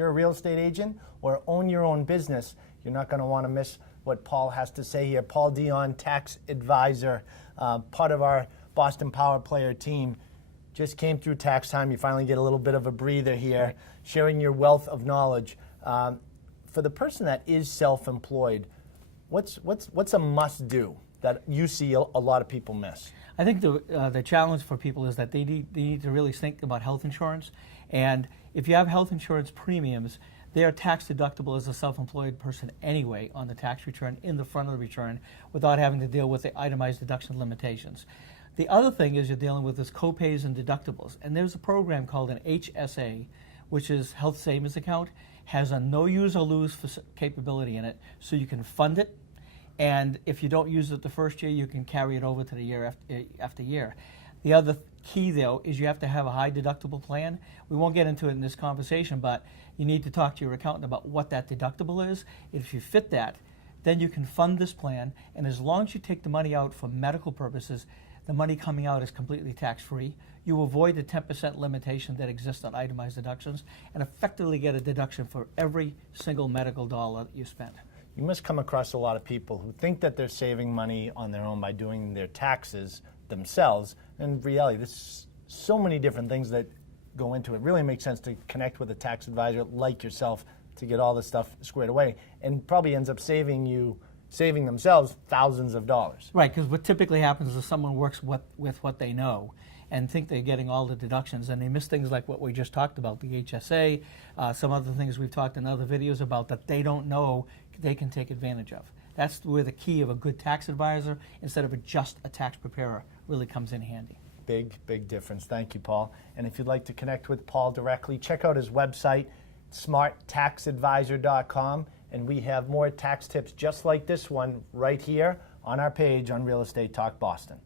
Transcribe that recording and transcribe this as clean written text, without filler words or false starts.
you're a real estate agent or own your own business, you're not going to want to miss what Paul has to say here. Paul Dion, tax advisor, part of our Boston Power Player team. Just came through tax time. You finally get a little bit of a breather here, sharing your wealth of knowledge. For the person that is self-employed, what's a must-do that you see a lot of people miss? I think the challenge for people is that they need to really think about health insurance. And if you have health insurance premiums, they are tax deductible as a self-employed person anyway on the tax return in the front of the return without having to deal with the itemized deduction limitations. The other thing is you're dealing with is co-pays and deductibles. And there's a program called an HSA, which is Health Savings Account, has a no use or lose capability in it, so you can fund it. And if you don't use it the first year, you can carry it over to the year after year. The other key, though, is you have to have a high deductible plan. We won't get into it in this conversation, but you need to talk to your accountant about what that deductible is. If you fit that, then you can fund this plan. And as long as you take the money out for medical purposes, the money coming out is completely tax-free. You avoid the 10% limitation that exists on itemized deductions and effectively get a deduction for every single medical dollar that you spend. You must come across a lot of people who think that they're saving money on their own by doing their taxes themselves. In reality, there's so many different things that go into it. It really makes sense to connect with a tax advisor like yourself to get all this stuff squared away, and probably ends up saving themselves thousands of dollars. Right, because what typically happens is someone works with what they know and think they're getting all the deductions, and they miss things like what we just talked about, the HSA, some other things we've talked in other videos about that they don't know they can take advantage of. That's where the key of a good tax advisor instead of just a tax preparer really comes in handy. Big, big difference. Thank you, Paul. And if you'd like to connect with Paul directly, check out his website, smarttaxadvisor.com, and we have more tax tips just like this one right here on our page on Real Estate Talk Boston.